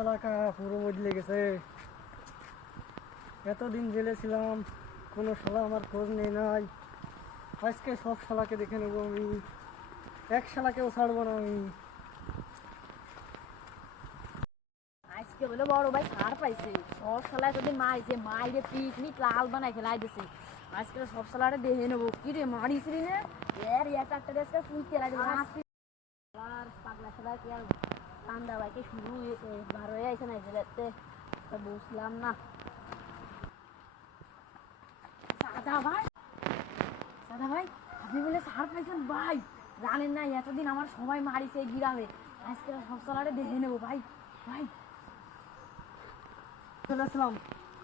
এলাকা পুরো বদলে গেছে। এতদিন জেলে ছিলাম, কোনো শালা আমার খোঁজ নেই নাই। আজকে সব শালাকে দেখে নেবো আমি, এক শালাকেও ছাড়বো না আমি। আজকে বলে বড় ভাই ছাড় পাইছে, সব শালায় যদি মাইছে মাইরে পিকনিক লাল বানাই খেলাই দিছে। আজকে সব শালারে দেখে নেবো কি রে মারিছিলি না এর একটা দেশকে তুলতে লাগে আর পাগলা শালা কি আর কান্দা ভাইকে শুরু বার হয়ে আইছে না জেলেতে, তো বুঝলাম না। সাদা ভাই, সাদা ভাই আপনি বলে ছাড় পাইছেন ভাই? জানেন না এতদিন আমার সবাই মারিছে গ্রামে, আজকে সব শালারে দেখে নেবো ভাই। ভাই চলে আসলাম,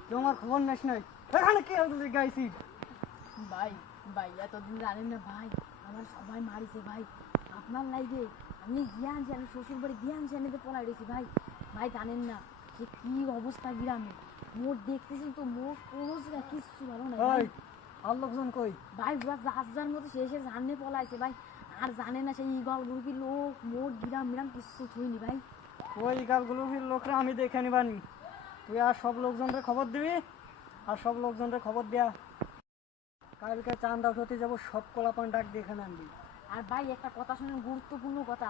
তুই আমার খবর নেস নাই, এখানে কে গাইছি? ভাই ভাই এতদিন জানেন না ভাই, আমার সবাই মারিছে ভাই। আপনার লাইগে আমি জ্ঞান জানি শ্বশুর বাড়ি জ্ঞান জানিতে পলাই রয়েছি ভাই। ভাই জানেন না যে কি অবস্থা গ্রামে, মোট দেখতেছেন তো, মোট কোনো জায়গায় কিচ্ছু ভালো না ভাই। আর লোকজন কই? ভাই ওরা যার যার মতো শেষে জানে পলাইছে ভাই। আর জানে না সেই ইগল মুরগি লোক মোট গ্রাম মিরাম কিচ্ছু ছুঁইনি ভাই। ওই গালগুলো লোকরা আমি দেখে নিবানি। তুই আর সব লোকজনরে খবর দিবি, আর সব লোকজনরে খবর দেয়া কালকে চান্দা উঠাতে যাবো, সব কলাপান ডাক দিয়ে এখানে আনবি। আর ভাই একটা কথা শুনেন, গুরুত্বপূর্ণ কথা,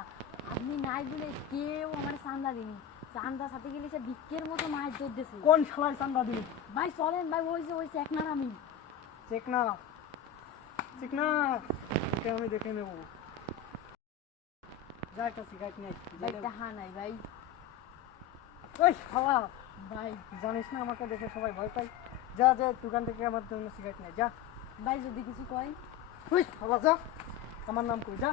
আপনি নাই বলে কেউ আমার চান্দা দিনি। চান্দা সাথে গেলে সে ভিক্ষের মতো মায়ের জোর দিয়েছে। কোন শালায় চান্দা দিবি? ভাই চলেন ভাই, ওই চেকনার আমি চেক না, চেক না, এটা আমি দেখে নেবো। যা একটা সিগারেট নেই ভাই টাহা নাই ভাই। ওই শালা, ভাই জানিস না আমাকে দেখে সবাই ভয় পায়। যা যা দোকান থেকে আমার জন্য সিগারেট নেই, যা। ভাই যদি কিছু কয়? ওই শালা যা, আমার নাম কই, যা।